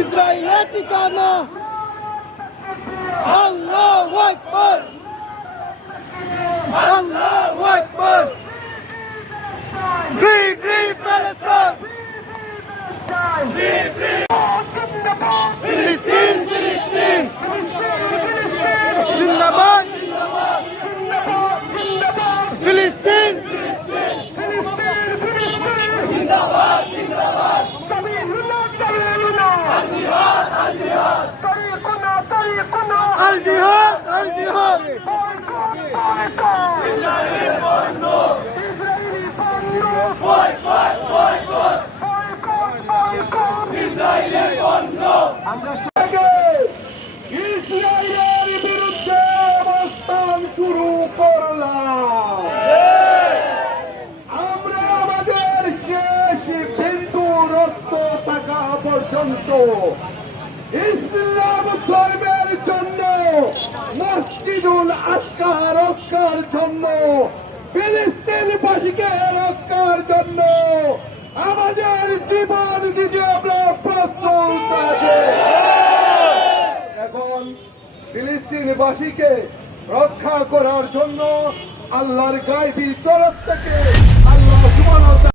ইসরায়েলের ঠিকানা আল্লাহু আকবার আল্লাহু আকবার free free Palestine free free ফিলিস্তিন ফিলিস্তিন জিন্দাবাদ জিন্দাবাদ ফিলিস্তিন জিন্দাবাদ জিন্দাবাদ আল জিহাদ আল জিহাদ ইসরায়েলি পণ্য বয়কট বয়কট ইসরায়েলি পণ্য আমরা ইসরায়েলের বিরুদ্ধে অবস্থান শুরু করলাম। আমরা আমাদের শেষ বিন্দু রক্ত থাকা পর্যন্ত ইসলাম ধর্মের জন্য, মসজিদুল আকসা রক্ষার জন্য, ফিলিস্তিনবাসীকে রক্ষার জন্য আমাদের জীবন দিতে আমরা প্রস্তুত আছি। এখন ফিলিস্তিনবাসীকে রক্ষা করার জন্য আল্লাহর গায়বী তরফ থেকে